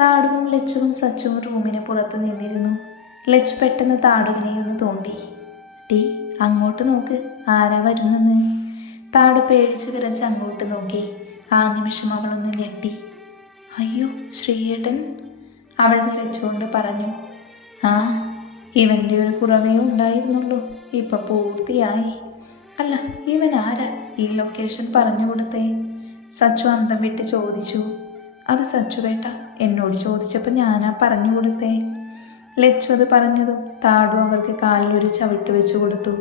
താടുവും ലച്ചുവും സച്ചുവും റൂമിന് പുറത്ത് നിന്നിരുന്നു. ലച്ചു പെട്ടെന്ന് താടുവിനെ ഒന്ന് തോണ്ടി. ടീ അങ്ങോട്ട് നോക്ക്, ആരാ വരുന്നെന്ന്. താടു പേടിച്ച് വിറച്ച് അങ്ങോട്ട് നോക്കി. ആ നിമിഷം അവളൊന്ന് ഞെട്ടി. അയ്യോ ശ്രീയേട്ടൻ, അവൾ വിറച്ചുകൊണ്ട് പറഞ്ഞു. ആ, ഇവൻ്റെ ഒരു കുറവേ ഉണ്ടായിരുന്നുള്ളൂ, ഇപ്പൊ പൂർത്തിയായി. അല്ല, ഇവൻ ആരാ ഈ ലൊക്കേഷൻ പറഞ്ഞു കൊടുത്തേ? സച്ചു അന്തം വിട്ട് ചോദിച്ചു. അത് സച്ചുവേട്ട എന്നോട് ചോദിച്ചപ്പോൾ ഞാനാ പറഞ്ഞു കൊടുത്തേ. ലച്ചു അത് പറഞ്ഞതും താടു അവൾക്ക് കാലിൽ ഒരു ചവിട്ട് വെച്ച് കൊടുത്തു.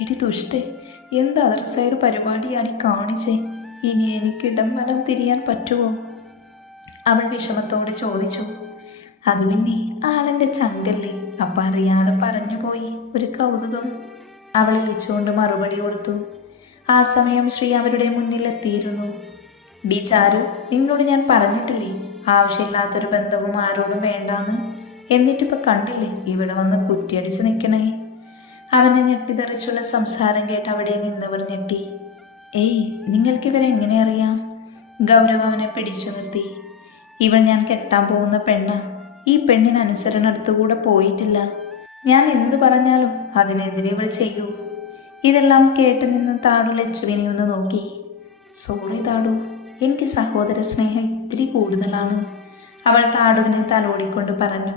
എടി ദുഷ്ടേ, എന്ത് അതർസയർ പരിപാടിയാണ് കാണിച്ചേ? ഇനി എനിക്കിടം വലം തിരിയാൻ പറ്റുമോ? അവൾ വിഷമത്തോടെ ചോദിച്ചു. അത് പിന്നെ ആളെൻ്റെ ചങ്കല്ലേ, അപ്പം അറിയാതെ പറഞ്ഞു പോയി, ഒരു കൗതുകം, അവൾ വിളിച്ചുകൊണ്ട് മറുപടി കൊടുത്തു. ആ സമയം ശ്രീ അവരുടെ മുന്നിലെത്തിയിരുന്നു. ഡി ചാരു, നിന്നോട് ഞാൻ പറഞ്ഞിട്ടില്ലേ ആവശ്യമില്ലാത്തൊരു ബന്ധവും ആരോടും വേണ്ടാന്ന്? എന്നിട്ടിപ്പോൾ കണ്ടില്ലേ ഇവിടെ വന്ന് കുറ്റിയടിച്ച് നിൽക്കണേ? അവനെ ഞെട്ടിത്തെറിച്ചുള്ള സംസാരം കേട്ട് അവിടെ നിന്നവർ ഞെട്ടി. ഏയ്, നിങ്ങൾക്കിവരെങ്ങനെ അറിയാം? ഗൗരവ് അവനെ പിടിച്ചു നിർത്തി. ഇവൾ ഞാൻ കെട്ടാൻ പോകുന്ന പെണ്ണ. ഈ പെണ്ണിന് അനുസരണ അടുത്തുകൂടെ പോയിട്ടില്ല. ഞാൻ എന്തു പറഞ്ഞാലും അതിനെതിരെ ഇവൾ ചെയ്യൂ. ഇതെല്ലാം കേട്ട് നിന്ന് താടു ലച്ചുവിനെ ഒന്ന് നോക്കി. സോറി താടു, എനിക്ക് സഹോദര സ്നേഹം ഇത്തിരി കൂടുതലാണ്, അവൾ താടുവിനെ തലോടിക്കൊണ്ട് പറഞ്ഞു.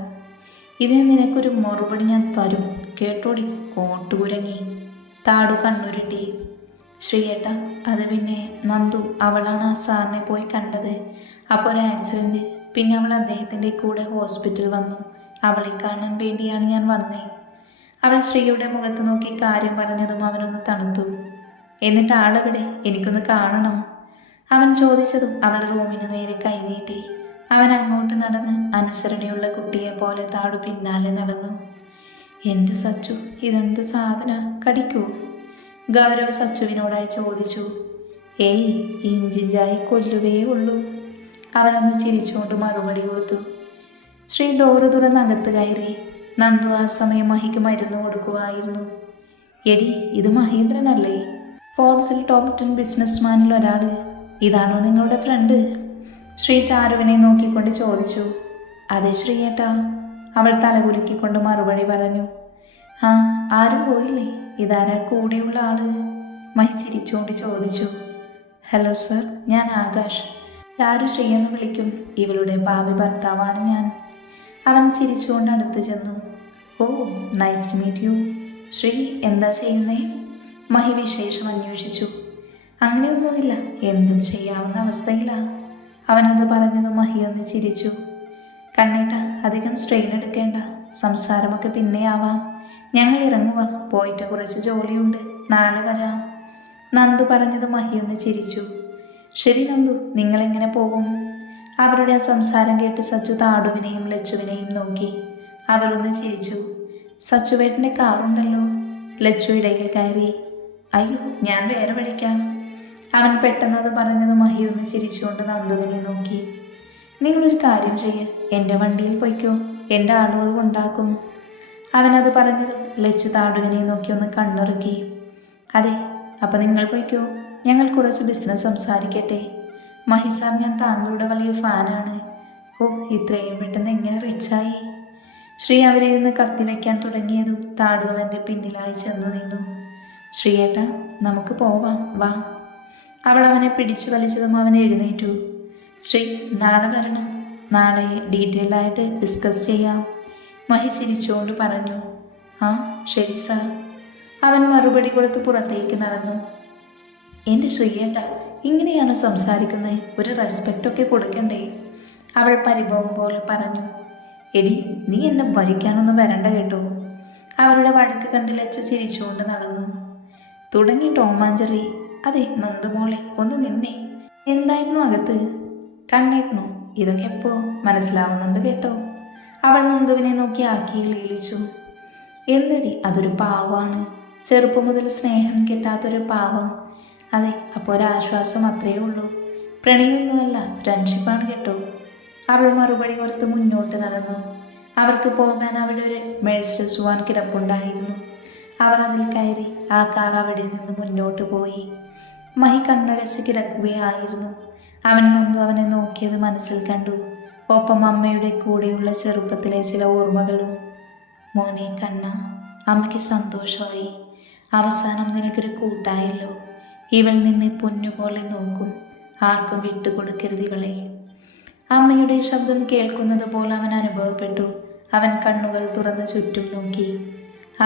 ഇതിന് നിനക്കൊരു മറുപടി ഞാൻ തരും, കേട്ടോടി കോട്ടുകുരങ്ങി. താടു കണ്ണുരുട്ടി. ശ്രീയേട്ട, അത് പിന്നെ നന്ദു അവളാണ് ആ സാറിനെ പോയി കണ്ടത്. അപ്പോൾ ഒരു ആക്സിഡൻറ്റ്, പിന്നെ അവൾ അദ്ദേഹത്തിൻ്റെ കൂടെ ഹോസ്പിറ്റൽ വന്നു. അവളെ കാണാൻ വേണ്ടിയാണ് ഞാൻ വന്നേ. അവൾ ശ്രീയുടെ മുഖത്ത് നോക്കി കാര്യം പറഞ്ഞതും അവനൊന്ന് തണുത്തു. എന്നിട്ട് ആളെവിടെ, എനിക്കൊന്ന് കാണണം, അവൻ ചോദിച്ചതും അവൾ റൂമിന് നേരെ കൈനീട്ടി. അവൻ അങ്ങോട്ട് നടന്ന് അനുസരണയുള്ള കുട്ടിയെ പോലെ താടു പിന്നാലെ നടന്നു. എൻ്റെ സച്ചു, ഇതെന്ത് സാധന, കടിക്കൂ? ഗൗരവ് സച്ചുവിനോടായി ചോദിച്ചു. ഏയ്, ഇഞ്ചിഞ്ചായി കൊല്ലുവേ ഉള്ളൂ, അവനൊന്ന് ചിരിച്ചുകൊണ്ട് മറുപടി കൊടുത്തു. ശ്രീ ഡോറ് തുറന്ന് അകത്ത് കയറി. നന്ദു ആ സമയം മഹിക്ക് മരുന്ന് കൊടുക്കുമായിരുന്നു. എടി, ഇത് മഹേന്ദ്രനല്ലേ, ഫോർബ്സിൽ ടോപ്പ് 10 ബിസിനസ്മാനിൽ ഒരാൾ. ഇതാണോ നിങ്ങളുടെ ഫ്രണ്ട്? ശ്രീ ചാരുവിനെ നോക്കിക്കൊണ്ട് ചോദിച്ചു. അതെ ശ്രീയേട്ടാ, അവൾ തലകുലുക്കിക്കൊണ്ട് മറുപടി പറഞ്ഞു. ആ, ആരും പോയില്ലേ? ഇതാരാ കൂടെയുള്ള ആള്? മഹി ചിരിച്ചുകൊണ്ട് ചോദിച്ചു. ഹലോ സർ, ഞാൻ ആകാശ്. ചാരു ശ്രീ എന്ന് വിളിക്കും, ഇവളുടെ ഭാവി ഭർത്താവാണ് ഞാൻ. അവൻ ചിരിച്ചുകൊണ്ട് അടുത്ത് ചെന്നു. Oh, nice to meet you. Sree എന്താ ചെയ്യുന്നേ? മഹി വിശേഷം അന്വേഷിച്ചു. അങ്ങനെയൊന്നുമില്ല, എന്തും ചെയ്യാവുന്ന അവസ്ഥയിലാണ്, അവനത് പറഞ്ഞത് മഹി ഒന്ന് ചിരിച്ചു. കണ്ണേട്ട, അധികം സ്ട്രെയിൻ എടുക്കേണ്ട, സംസാരമൊക്കെ പിന്നെ ആവാം. ഞങ്ങൾ ഇറങ്ങുക, പോയിട്ട് കുറച്ച് ജോലിയുണ്ട്, നാളെ വരാം. നന്ദു പറഞ്ഞത് മഹി ഒന്ന് ചിരിച്ചു. ശരി നന്ദു, നിങ്ങളെങ്ങനെ പോകും? അവരുടെ ആ സംസാരം കേട്ട് സച്ചു താടുവിനെയും ലച്ചുവിനെയും നോക്കി. അവർ ഒന്ന് ചിരിച്ചു. സച്ചുവേട്ടൻ്റെ കാറുണ്ടല്ലോ. ലച്ചു ഇടയിൽ കയറി. അയ്യോ, ഞാൻ വേറെ വിളിക്കാം. അവൻ പെട്ടെന്ന് അത് പറഞ്ഞത് മഹി ഒന്ന് ചിരിച്ചുകൊണ്ട് നന്ദുവിനെ നോക്കി. നിങ്ങളൊരു കാര്യം ചെയ്യ്, എൻ്റെ വണ്ടിയിൽ പൊയ്ക്കോ, എൻ്റെ ആളുകൾ ഉണ്ടാക്കും. അവനത് പറഞ്ഞതും ലച്ചു താടുവിനെ നോക്കി ഒന്ന് കണ്ണിറുക്കി. അതെ, അപ്പം നിങ്ങൾ പൊയ്ക്കോ, ഞങ്ങൾ കുറച്ച് ബിസിനസ് സംസാരിക്കട്ടെ. മഹി സാർ, ഞാൻ താങ്കളുടെ വലിയ ഫാനാണ്. ഓ, ഇത്രയും പെട്ടെന്ന് എങ്ങനെ റിച്ചായി? ശ്രീ അവരിരുന്ന് കത്തിവെക്കാൻ തുടങ്ങിയതും താടു അവൻ്റെ പിന്നിലായി ചെന്നു നിന്നു. ശ്രീയേട്ട, നമുക്ക് പോവാം, വാ. അവൾ അവനെ പിടിച്ചു വലിച്ചതും അവൻ എഴുന്നേറ്റു. ശ്രീ, നാളെ വരണം, നാളെ ഡീറ്റെയിൽ ആയിട്ട് ഡിസ്കസ് ചെയ്യാം, മഹി ചിരിച്ചുകൊണ്ട് പറഞ്ഞു. ആ ശരി സാർ, അവൻ മറുപടി കൊടുത്ത് പുറത്തേക്ക് നടന്നു. എൻ്റെ ശ്രീയേട്ട, ഇങ്ങനെയാണ് സംസാരിക്കുന്നത്, ഒരു റെസ്പെക്റ്റൊക്കെ കൊടുക്കണ്ടേ? അവൾ പരിഭവം പോലെ പറഞ്ഞു. എടി, നീ എന്നെ ഭരിക്കാനൊന്നും വരണ്ട കേട്ടോ. അവരുടെ വഴക്ക് കണ്ട് ലച്ചു ചിരിച്ചുകൊണ്ട് നടന്നു. തുടങ്ങി ടോമാഞ്ചറി. അതെ നന്ദുമോളെ, ഒന്ന് നിന്നേ. എന്തായിരുന്നു അകത്ത്? കണ്ണേട്ടനോ? ഇതൊക്കെ എപ്പോ മനസ്സിലാവുന്നുണ്ട് കേട്ടോ. അവൾ നന്ദുവിനെ നോക്കി ആക്കി ഇളിയിച്ചു. എന്തടി, അതൊരു പാവമാണ്, ചെറുപ്പം മുതൽ സ്നേഹം കിട്ടാത്തൊരു പാവം. അതെ, അപ്പോൾ ഒരാശ്വാസം അത്രയേ ഉള്ളൂ, പ്രണയമൊന്നുമല്ല, ഫ്രണ്ട്ഷിപ്പാണ് കേട്ടോ. അവൾ മറുപടി കൊടുത്ത് മുന്നോട്ട് നടന്നു. അവർക്ക് പോകാൻ അവിടെ ഒരു മെഴ്സിഡസ് വാൻ കിടപ്പുണ്ടായിരുന്നു. അവർ അതിൽ കയറി ആ കാർ അവിടെ നിന്ന് മുന്നോട്ട് പോയി. മഹി കണ്ണടച്ച് കിടക്കുകയായിരുന്നു. അവൻ നന്ദു അവനെ നോക്കിയത് മനസ്സിൽ കണ്ടു. ഒപ്പം അമ്മയുടെ കൂടെയുള്ള ചെറുപ്പത്തിലെ ചില ഓർമ്മകളും. മോനെ കണ്ണ, അമ്മയ്ക്ക് സന്തോഷമായി. അവസാനം നിനക്കൊരു കൂട്ടായല്ലോ. ഇവൾ നിന്നെ പൊന്നുപോലെ നോക്കും. ആർക്കും വിട്ടുകൊടുക്കരുത് ഇവളെ. അമ്മയുടെ ശബ്ദം കേൾക്കുന്നത് പോലെ അവൻ അനുഭവപ്പെട്ടു. അവൻ കണ്ണുകൾ തുറന്ന് ചുറ്റും നോക്കി.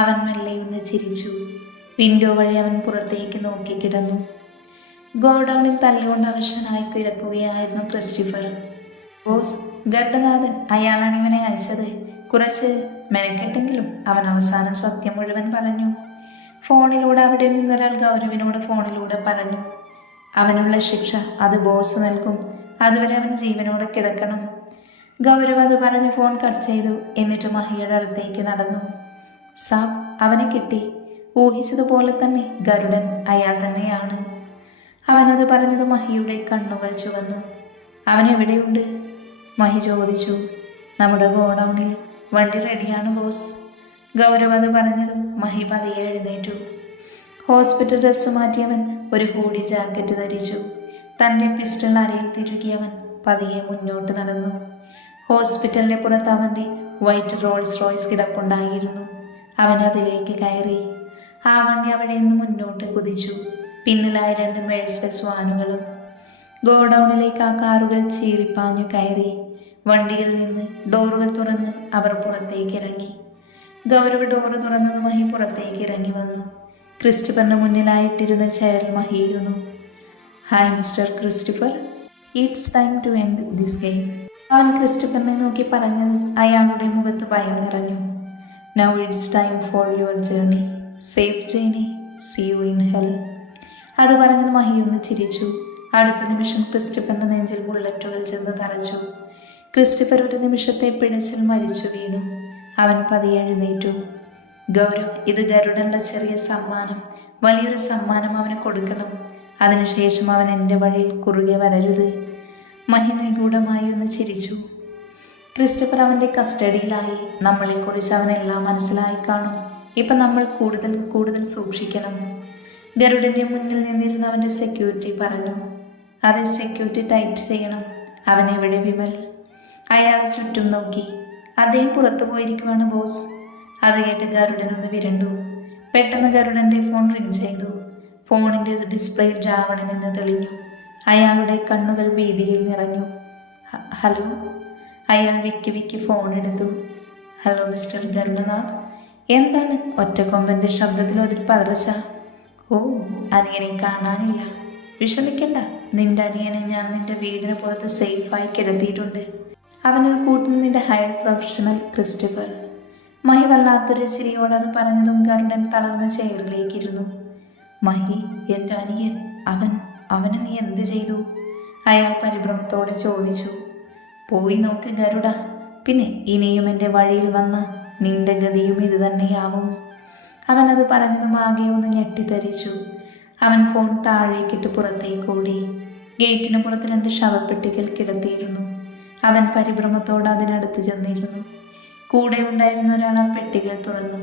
അവൻ മെല്ലെയൊന്ന് ചിരിച്ചു. വിൻഡോ വഴി അവൻ പുറത്തേക്ക് നോക്കി കിടന്നു. ഗോഡൌണിൽ തല്ലുകൊണ്ട് അവശനായി കിടക്കുകയായിരുന്നു ക്രിസ്റ്റഫർ. ബോസ്, ഗർഡനാഥൻ, അയാളാണ് ഇവനെ അയച്ചത്. കുറച്ച് മെനക്കെട്ടെങ്കിലും അവൻ അവസാനം സത്യം മുഴുവൻ പറഞ്ഞു. ഫോണിലൂടെ അവിടെ നിന്നൊരാൾ ഗൗരവിനോട് ഫോണിലൂടെ പറഞ്ഞു. അവനുള്ള ശിക്ഷ അത് ബോസ് നൽകും. അതുവരെ അവൻ ജീവനോടെ കിടക്കണം. ഗൗരവ് അത് പറഞ്ഞ് ഫോൺ കട്ട് ചെയ്തു. എന്നിട്ട് മഹിയുടെ അടുത്തേക്ക് നടന്നു. സാബ്, അവനെ കിട്ടി. ഊഹിച്ചതുപോലെ തന്നെ ഗരുഡൻ അയാൾ തന്നെയാണ്. അവനത് പറഞ്ഞത് മഹിയുടെ കണ്ണുകൾ ചുവന്നു. അവൻ എവിടെയുണ്ട്? മഹി ചോദിച്ചു. നമ്മുടെ ഗോഡൌണിൽ. വണ്ടി റെഡിയാണ് ബോസ്. ഗൗരവ് അത് പറഞ്ഞതും മഹി പതിയെ എഴുന്നേറ്റു. ഹോസ്പിറ്റൽ ഡ്രസ്സ് മാറ്റിയവൻ ഒരു ഹൂഡി ജാക്കറ്റ് ധരിച്ചു. തൻ്റെ പിസ്റ്റൾ അരയിൽ തിരുകിയവൻ പതിയെ മുന്നോട്ട് നടന്നു. ഹോസ്പിറ്റലിൻ്റെ പുറത്ത് അവൻ്റെ വൈറ്റ് റോൾസ് റോയ്സ് കിടപ്പുണ്ടായിരുന്നു. അവൻ അതിലേക്ക് കയറി. ആ വണ്ടി അവിടെ നിന്ന് മുന്നോട്ട് കുതിച്ചു. പിന്നിലായി 2 മെഴ്സഡസ് വാനുകളും. ഗോഡൌണിലേക്ക് ആ കാറുകൾ ചീറിപ്പാഞ്ഞു കയറി. വണ്ടിയിൽ നിന്ന് ഡോറുകൾ തുറന്ന് അവർ പുറത്തേക്ക് ഇറങ്ങി. ഗൗരവ് ഡോറ് തുറന്നത് മഹി പുറത്തേക്ക് ഇറങ്ങി വന്നു. ക്രിസ്റ്റഫറിന് മുന്നിലായിട്ടിരുന്ന ചെയറിൽ മഹിയിരുന്നു. Hi mister Christopher, it's time to end this game. അവൻ ക്രിസ്റ്റഫറിനെ നോക്കി പറഞ്ഞതും അയാളുടെ മുഖത്ത് ഭയം നിറഞ്ഞു. Now it's time for your journey. Safe journey. See you in hell. അത് പറഞ്ഞത് മഹി ഒന്ന് ചിരിച്ചു. അടുത്ത നിമിഷം ക്രിസ്റ്റഫറിന്റെ നെഞ്ചിൽ ബുള്ളറ്റുകൾ ചെന്ന് തറച്ചു. ക്രിസ്റ്റഫർ ഒരു നിമിഷത്തെ പിടിച്ചിൽ മരിച്ചു വീണു. അവൻ പതിയെ എഴുന്നേറ്റു. ഗൗരവ്, ഇത് ഗരുഡന്റെ ചെറിയ സമ്മാനം. വലിയൊരു സമ്മാനം അവന് കൊടുക്കണം. അതിനുശേഷം അവൻ എൻ്റെ വഴിയിൽ കുറുകെ വരരുത്. മഹി നിഗൂഢമായി ഒന്ന് ചിരിച്ചു. ക്രിസ്റ്റഫർ അവൻ്റെ കസ്റ്റഡിയിലായി. നമ്മളെക്കുറിച്ച് അവനെല്ലാം മനസ്സിലായി കാണും. ഇപ്പം നമ്മൾ കൂടുതൽ സൂക്ഷിക്കണം. ഗരുഡൻ്റെ മുന്നിൽ നിന്നിരുന്ന അവൻ്റെ സെക്യൂരിറ്റി പറഞ്ഞു. അതെ, സെക്യൂരിറ്റി ടൈറ്റ് ചെയ്യണം. അവൻ എവിടെ വിമൽ? അയാൾ ചുറ്റും നോക്കി. അദ്ദേഹം പുറത്തു പോയിരിക്കുവാണ് ബോസ്. അത് കേട്ട് ഗരുഡനൊന്ന് വിരണ്ടു. പെട്ടെന്ന് ഗരുഡൻ്റെ ഫോൺ റിങ് ചെയ്തു. ഫോണിൻ്റെ ഡിസ്പ്ലേയിൽ രാവണൻ എന്ന് തെളിഞ്ഞു. അയാളുടെ കണ്ണുകൾ ഭീതിയിൽ നിറഞ്ഞു. ഹലോ. അയാൾ വിക്കി ഫോൺ എടുത്തു. Hello mister Garudanath. എന്താണ്? ഒറ്റക്കൊമ്പൻ്റെ ശബ്ദത്തിൽ ഒരു പതർച്ച. ഓ, അനിയനെ കാണാനില്ല. വിഷമിക്കണ്ട. നിന്റെ അനിയനെ ഞാൻ നിന്റെ വീടിന് പുറത്ത് സേഫായി കിടത്തിയിട്ടുണ്ട്. അവനൊരു കൂട്ടിന് നിന്റെ ഹയർ പ്രൊഫഷണൽ ക്രിസ്റ്റഫർ. മഹി വല്ലാത്തൊരു ചിരിയോടത് പറഞ്ഞതും ഗരുഡൻ തളർന്ന ചെയറിലേക്കിരുന്നു. മഹി, എൻ്റെ അനിയൻ, അവന് നീ എന്ത് ചെയ്തു? അയാൾ പരിഭ്രമത്തോടെ ചോദിച്ചു. പോയി നോക്ക് ഗരുഡ. പിന്നെ ഇനിയും എൻ്റെ വഴിയിൽ വന്ന നിന്റെ ഗതിയും ഇത് തന്നെയാവും. അവനത് പറഞ്ഞതും ആകെ ഒന്ന് ഞെട്ടിത്തരിച്ചു. അവൻ ഫോൺ താഴേക്കിട്ട് പുറത്തേക്കോടി. ഗേറ്റിന് പുറത്ത് 2 ശവപ്പെട്ടികൾ കിടത്തിയിരുന്നു. അവൻ പരിഭ്രമത്തോടെ അതിനടുത്ത് ചെന്നിരുന്നു. കൂടെ ഉണ്ടായിരുന്ന ഒരാൾ ആ പെട്ടികൾ തുറന്നു.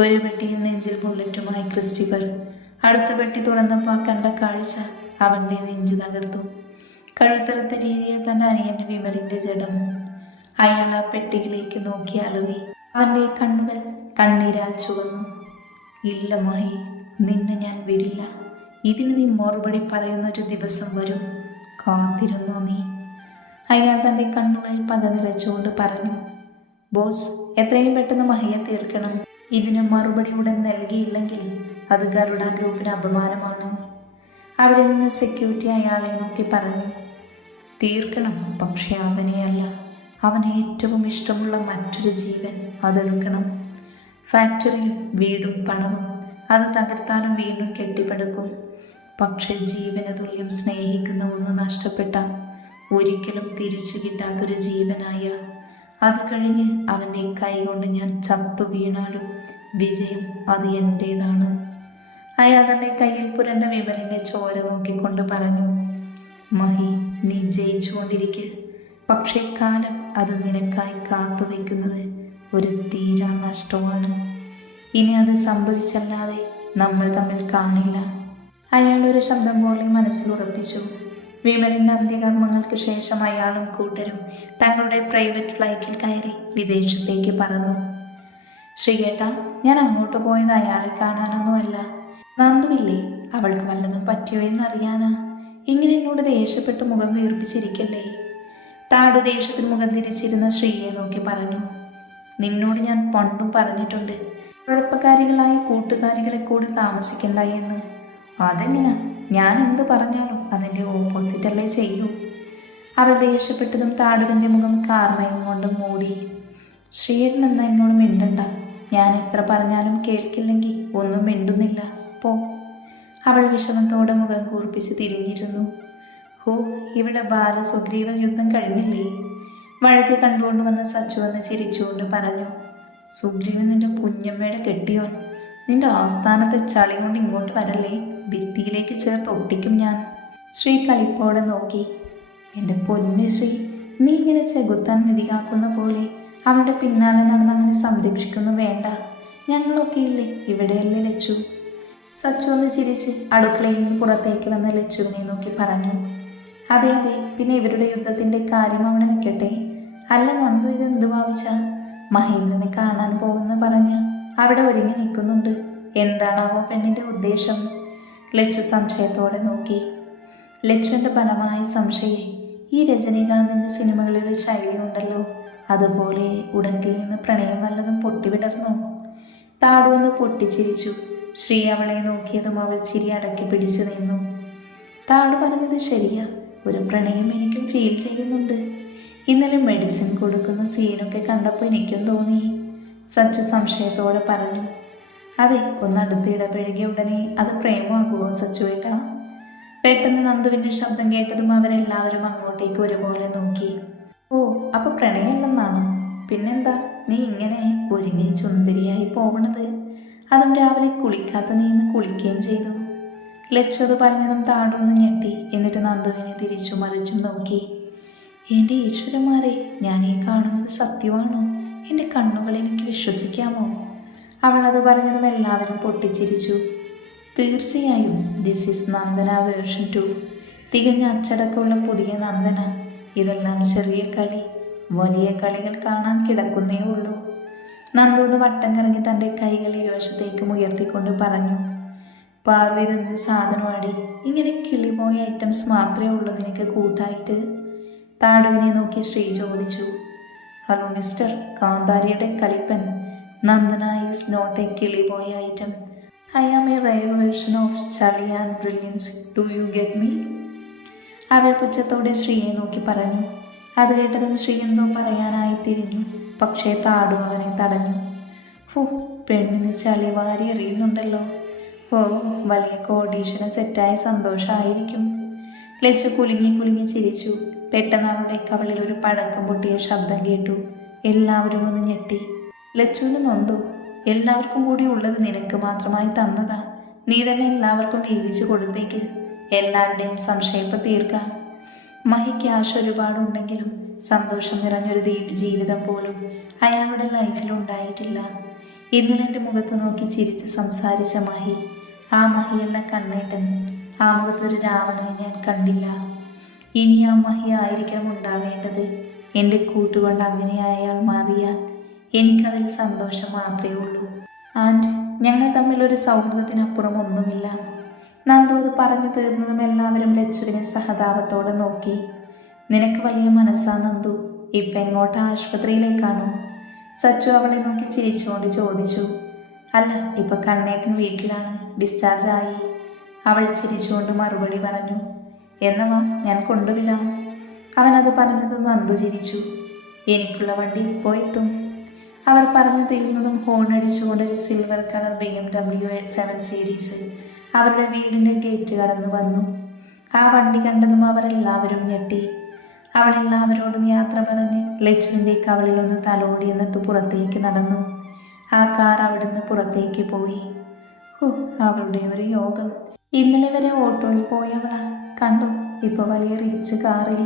ഒരു പെട്ടിയിൽ നെഞ്ചിൽ ബുള്ളറ്റുമായി ക്രിസ്റ്റഫർ. അടുത്ത പെട്ടി തുറന്നപ്പോൾ കണ്ട കാഴ്ച അവൻ്റെ നെഞ്ച് തകർത്തു. കഴുത്തറുത്ത രീതിയിൽ തൻ്റെ അനിയൻ്റെ വിമലിൻ്റെ ജഡം. അയാൾ ആ പെട്ടിയിലേക്ക് നോക്കി അലറി. അവൻ്റെ കണ്ണുകൾ കണ്ണീരാൽ ചുവന്നു. ഇല്ല മഹി, നിന്നെ ഞാൻ വിടില്ല. ഇതിന് നീ മറുപടി പറയുന്നൊരു ദിവസം വരും. കാത്തിരുന്നോ നീ? അയാൾ തൻ്റെ കണ്ണുകളിൽ പക നിറച്ചുകൊണ്ട് പറഞ്ഞു. ബോസ്, എത്രയും പെട്ടെന്ന് മഹിയെ തീർക്കണം. ഇതിന് മറുപടി ഉടൻ നൽകിയില്ലെങ്കിൽ അത് ഗരുഡ ഗ്രൂപ്പിന് അപമാനമാണ്. അവിടെ നിന്ന് സെക്യൂരിറ്റി അയാളെ നോക്കി പറഞ്ഞു. തീർക്കണം, പക്ഷെ അവനെയല്ല. അവന് ഏറ്റവും ഇഷ്ടമുള്ള മറ്റൊരു ജീവൻ അതെടുക്കണം. ഫാക്ടറിയും വീടും പണവും അത് തകർത്താനും വീണ്ടും കെട്ടിപ്പടുക്കും. പക്ഷെ ജീവന് തുല്യം സ്നേഹിക്കുന്ന ഒന്ന് നഷ്ടപ്പെട്ട ഒരിക്കലും തിരിച്ചു കിട്ടാത്തൊരു ജീവനായ അത് കഴിഞ്ഞ് അവൻ്റെ കൈകൊണ്ട് ഞാൻ ചത്തു വീണാലും വിജയം അത് എൻ്റേതാണ്. അയാൾ തൻ്റെ കയ്യിൽ പുരണ്ട വിമലിൻ്റെ ചോര നോക്കിക്കൊണ്ട് പറഞ്ഞു. മഹി, നീ ജയിച്ചുകൊണ്ടിരിക്കുക. പക്ഷേ കാലം അത് നിനക്കായി കാത്തുവെക്കുന്നത് ഒരു തീരാ നഷ്ടമാണ്. ഇനി അത് സംഭവിച്ചല്ലാതെ നമ്മൾ തമ്മിൽ കാണില്ല. അയാളൊരു ശബ്ദം പോലെ മനസ്സിൽ ഉറപ്പിച്ചു. വിമലിൻ്റെ അന്ത്യകർമ്മങ്ങൾക്ക് ശേഷം അയാളും കൂട്ടരും തങ്ങളുടെ പ്രൈവറ്റ് ഫ്ലൈറ്റിൽ കയറി വിദേശത്തേക്ക് പറന്നു. ശ്രീകേട്ട, ഞാൻ അങ്ങോട്ട് പോയത് അയാളെ കാണാനൊന്നുമല്ല. നന്ദുവില്ലേ, അവൾക്ക് വല്ലതും പറ്റിയോ എന്നറിയാനാ. ഇങ്ങനെ എന്നോട് ദേഷ്യപ്പെട്ട് മുഖം വീർപ്പിച്ചിരിക്കല്ലേ. താടു ദേഷ്യത്തിൽ മുഖം തിരിച്ചിരുന്ന ശ്രീയെ നോക്കി പറഞ്ഞു. നിന്നോട് ഞാൻ പണ്ടും പറഞ്ഞിട്ടുണ്ട്, കുഴപ്പക്കാരികളായ കൂട്ടുകാരികളെ കൂടി താമസിക്കണ്ട എന്ന്. അതെങ്ങനാ? ഞാൻ എന്ത് പറഞ്ഞാലും അതിൻ്റെ ഓപ്പോസിറ്റല്ലേ ചെയ്യൂ. അവൾ ദേഷ്യപ്പെട്ടതും താടുവിൻ്റെ മുഖം കാർമയം കൊണ്ട് മൂടി. ശ്രീയേട്ടൻ എന്താ എന്നോട് മിണ്ടണ്ട? ഞാൻ എത്ര പറഞ്ഞാലും കേൾക്കില്ലെങ്കിൽ ഒന്നും മിണ്ടുന്നില്ല, പോ. അവൾ വിഷമത്തോടെ മുഖം കൂർപ്പിച്ച് തിരിഞ്ഞിരുന്നു. ഹോ, ഇവിടെ ബാലസുഗ്രീവ യുദ്ധം കഴിഞ്ഞില്ലേ? വഴക്ക് കണ്ടുകൊണ്ട് വന്ന സച്ചു എന്ന് ചിരിച്ചുകൊണ്ട് പറഞ്ഞു. സുഗ്രീവൻ നിന്റെ കുഞ്ഞമ്മയുടെ കെട്ടിയോൻ. നിന്റെ ആസ്ഥാനത്തെ ചളി കൊണ്ട് ഇങ്ങോട്ട് വരല്ലേ, ഭിത്തിയിലേക്ക് ചേർത്ത് ഒട്ടിക്കും ഞാൻ. ശ്രീ കലിപ്പോടെ നോക്കി. എൻ്റെ പൊന്നു ശ്രീ, നീ ഇങ്ങനെ ചെകുത്താൻ നിധികാക്കുന്ന പോലെ അവളുടെ പിന്നാലെ നടന്ന് അങ്ങനെ സംരക്ഷിക്കൊന്നും വേണ്ട. ഞങ്ങളൊക്കെ ഇല്ലേ, ഇവിടെയല്ലേ ലച്ചു. സച്ചു ഒന്ന് ചിരിച്ച് അടുക്കളയിൽ നിന്ന് പുറത്തേക്ക് വന്ന ലച്ചുവിനെ നോക്കി പറഞ്ഞു. അതെ അതെ, പിന്നെ ഇവരുടെ യുദ്ധത്തിൻ്റെ കാര്യം അവിടെ നിൽക്കട്ടെ. അല്ല നന്ദു, ഇത് എന്ത് ഭാവിച്ചാ? മഹേന്ദ്രനെ കാണാൻ പോകുന്ന പറഞ്ഞ് അവിടെ ഒരുങ്ങി നിൽക്കുന്നുണ്ട്. എന്താണാവോ പെണ്ണിൻ്റെ ഉദ്ദേശം? ലച്ചു സംശയത്തോടെ നോക്കി. ലച്ചുവിൻ്റെ ഫലമായ സംശയെ, ഈ രജനീകാന്തിൻ്റെ സിനിമകളിലൊരു ശൈലിയുണ്ടല്ലോ, അതുപോലെ ഉടങ്കിൽ നിന്ന് പ്രണയം വല്ലതും പൊട്ടിവിടർന്നു. താടുവെന്ന് പൊട്ടിച്ചിരിച്ചു. ശ്രീ അവളെ നോക്കിയതും അവൾ ചിരി അടക്കി പിടിച്ചു നിന്നു. താടു പറഞ്ഞത് ശരിയാ, ഒരു പ്രണയം എനിക്കും ഫീൽ ചെയ്യുന്നുണ്ട്. ഇന്നലെ മെഡിസിൻ കൊടുക്കുന്ന സീനൊക്കെ കണ്ടപ്പോൾ എനിക്കും തോന്നി. സച്ചു സംശയത്തോടെ പറഞ്ഞു. അതെ, ഒന്നടുത്ത് ഇടപഴകിയ ഉടനെ അത് പ്രേമമാകുമോ സച്ചുവേട്ടാ? പെട്ടെന്ന് നന്ദുവിൻ്റെ ശബ്ദം കേട്ടതും അവരെല്ലാവരും അങ്ങോട്ടേക്ക് ഒരുപോലെ നോക്കി. ഓ, അപ്പോൾ പ്രണയമല്ലെന്നാണ്? പിന്നെന്താ നീ ഇങ്ങനെ ഒരുങ്ങി സുന്ദരിയായി പോകണത്? അതും രാവിലെ കുളിക്കാത്ത നീ ഇന്ന് കുളിക്കുകയും ചെയ്തു. ലച്ചു അത് പറഞ്ഞതും താടൊന്ന് ഞെട്ടി. എന്നിട്ട് നന്ദുവിനെ തിരിച്ചു മറിച്ചും നോക്കി. എൻ്റെ ഈശ്വരന്മാരെ, ഞാൻ ഈ കാണുന്നത് സത്യമാണോ? എൻ്റെ കണ്ണുകൾ എനിക്ക് വിശ്വസിക്കാമോ? അവൾ അത് പറഞ്ഞതും എല്ലാവരും പൊട്ടിച്ചിരിച്ചു. തീർച്ചയായും ദിസ് ഈസ് നന്ദന വേർഷൻ 2. തികഞ്ഞ അച്ചടക്കമുള്ള പുതിയ നന്ദന. ഇതെല്ലാം ചെറിയ കളി, വലിയ കളികൾ കാണാൻ കിടക്കുന്നേ ഉള്ളൂ. നന്ദൂന്ന് വട്ടം കറങ്ങി തൻ്റെ കൈകൾ ഇരുവശത്തേക്കും ഉയർത്തിക്കൊണ്ട് പറഞ്ഞു. പാർവതി, ഇതെന്ത് സാധനമാടി? ഇങ്ങനെ കിളിപോയ ഐറ്റംസ് മാത്രമേ ഉള്ളൂ നിനക്ക് കൂട്ടായിട്ട്? താടുവിനെ നോക്കി ശ്രീ ചോദിച്ചു. ഹലോ മിസ്റ്റർ കാന്താരിയുടെ കലിപ്പൻ, നന്ദന ഈസ് നോട്ട് എ കിളിപോയ item. I am a rare version of chali and brilliance. Do you get me? അവൾ പുച്ഛത്തോടെ ശ്രീയെ നോക്കി പറഞ്ഞു. അത് കേട്ടതും ശ്രീ എന്തോ പറയാനായി തിരിഞ്ഞു. പക്ഷേ താടു അവനെ തടഞ്ഞു. ഹോ, പെണ്ണിന് ചളി വാരി എറിയുന്നുണ്ടല്ലോ. ഓ, വലിയ കോടീശ്വരൻ സെറ്റായ സന്തോഷമായിരിക്കും. ലച്ചു കുലുങ്ങി കുലുങ്ങി ചിരിച്ചു. പെട്ടെന്ന് അവളുടെ കവളിൽ ഒരു പഴക്കം പൊട്ടിയ ശബ്ദം കേട്ടു. എല്ലാവരും ഒന്ന് ഞെട്ടി. ലച്ചുവിന് നൊന്തു. എല്ലാവർക്കും കൂടി ഉള്ളത് നിനക്ക് മാത്രമായി തന്നതാ. നീ തന്നെ എല്ലാവർക്കും വീതിച്ചു കൊടുത്തേക്ക്. എല്ലാവരുടെയും സംശയം തീർക്കാം. മഹി ക്യാഷ് ഒരുപാടുണ്ടെങ്കിലും സന്തോഷം നിറഞ്ഞൊരു ജീവിതം പോലും അയാളുടെ ലൈഫിലുണ്ടായിട്ടില്ല. ഇന്നലെ എൻ്റെ മുഖത്ത് നോക്കി ചിരിച്ച് സംസാരിച്ച മഹി, ആ മഹിയല്ല കണ്ണേട്ടൻ. ആ മുഖത്തൊരു രാവണനെ ഞാൻ കണ്ടില്ല. ഇനി ആ മഹി ആയിരിക്കണം ഉണ്ടാവേണ്ടത്. എൻ്റെ കൂട്ടുകൊണ്ട് അങ്ങനെ അയാൾ മാറിയാൽ എനിക്കതിൽ സന്തോഷം മാത്രമേ ഉള്ളൂ. ആൻഡ് ഞങ്ങൾ തമ്മിലൊരു സൗഹൃദത്തിനപ്പുറം ഒന്നുമില്ല. നന്ദു അത് പറഞ്ഞു തീർന്നതും എല്ലാവരും ലച്ചുവിനെ സഹതാപത്തോടെ നോക്കി. നിനക്ക് വലിയ മനസ്സാ നന്ദു. ഇപ്പം എങ്ങോട്ടാ, ആശുപത്രിയിലേക്കാണോ? സച്ചു അവളെ നോക്കി ചിരിച്ചുകൊണ്ട് ചോദിച്ചു. അല്ല, ഇപ്പം കണ്ണേട്ടൻ വീട്ടിലാണ്, ഡിസ്ചാർജ് ആയി. അവൾ ചിരിച്ചുകൊണ്ട് മറുപടി പറഞ്ഞു. എന്നവാ, ഞാൻ കൊണ്ടുവിടാം. അവനത് പറഞ്ഞത് നന്ദു ചിരിച്ചു. എനിക്കുള്ള വണ്ടി ഇപ്പോൾ എത്തും. അവർ പറഞ്ഞു തീർന്നതും ഹോൺ അടിച്ചുകൊണ്ട് ഒരു സിൽവർ കളർ BMW 7 സീരീസ് അവരുടെ വീടിൻ്റെ ഗേറ്റ് കടന്നു വന്നു. ആ വണ്ടി കണ്ടതും അവരെല്ലാവരും ഞെട്ടി. അവളെല്ലാവരോടും യാത്ര പറഞ്ഞ് ലച്ചുവിൻ്റെ കവളിലൊന്ന് തലോടി എന്നിട്ട് പുറത്തേക്ക് നടന്നു. ആ കാർ അവിടുന്ന് പുറത്തേക്ക് പോയി. ഹോ, അവളുടെ ഒരു യോഗം. ഇന്നലെ വരെ ഓട്ടോയിൽ പോയവളാ, കണ്ടോ ഇപ്പോൾ വലിയ റിച്ച് കാറിൽ.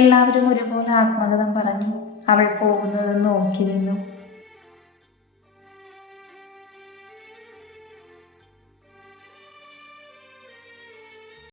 എല്ലാവരും ഒരുപോലെ ആത്മകഥം പറഞ്ഞു. അവൾ പോകുന്നത് നോക്കി നിന്നു.